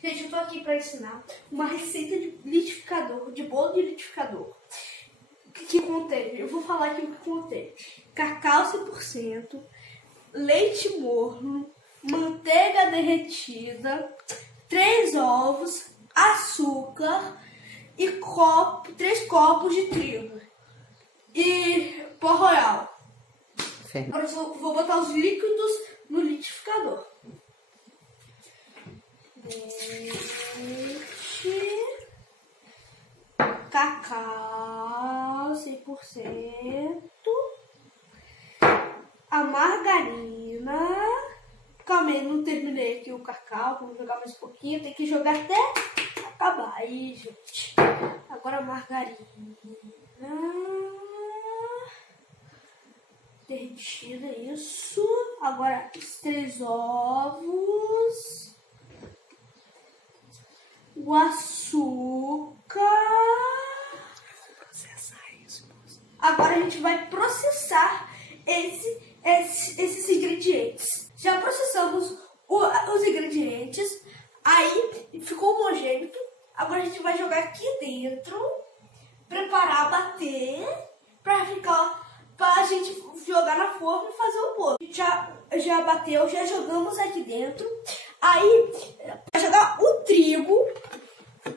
Gente, eu tô aqui pra ensinar uma receita de liquidificador, de bolo de liquidificador. O que contém? Eu vou falar aqui o que contém. Cacau 100%, leite morno, manteiga derretida, 3 ovos, açúcar e 3 copos de trigo. E pó royal. Agora eu vou botar os líquidos no liquidificador. Leite, cacau 100%, a margarina. Calma aí, não terminei aqui o cacau, vamos jogar mais um pouquinho, tem que jogar até acabar. Aí, gente, agora a margarina derretida, isso. Agora os 3 ovos, o açúcar. Processar isso, moça. Agora a gente vai processar esses ingredientes. Já processamos os ingredientes, aí ficou homogêneo. Agora a gente vai jogar aqui dentro, preparar, bater, pra a gente jogar na forma e fazer o bolo. A gente já bateu, já jogamos aqui dentro. Aí vai jogar o trigo,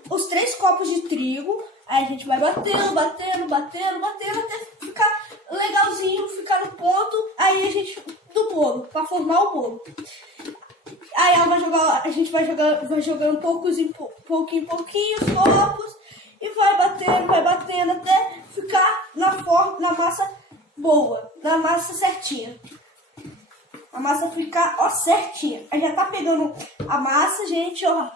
os 3 copos de trigo. Aí a gente vai batendo até ficar legalzinho, ficar no ponto. Aí a gente do bolo, pra formar o bolo. Aí a gente vai jogando pouquinho os copos e vai batendo até ficar na massa boa, na massa certinha. A massa ficar, ó, certinha. Aí já tá pegando a massa, gente, ó.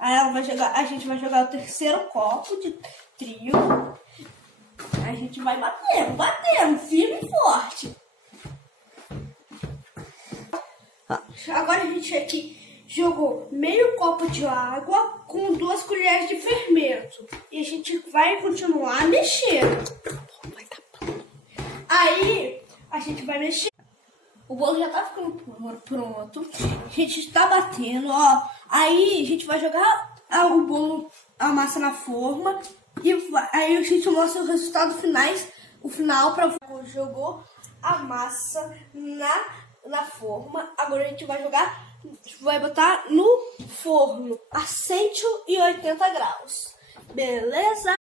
Aí a gente vai jogar o 3º copo de trigo. Aí a gente vai batendo, firme e forte. Agora a gente aqui jogou meio copo de água com 2 colheres de fermento. E a gente vai continuar mexendo. Aí a gente vai mexer. O bolo já tá ficando pronto. A gente está batendo, ó. Aí a gente vai jogar o bolo, a massa na forma. E aí a gente mostra o resultado final para jogou a massa na forma. Agora a gente vai botar no forno a 180 graus. Beleza?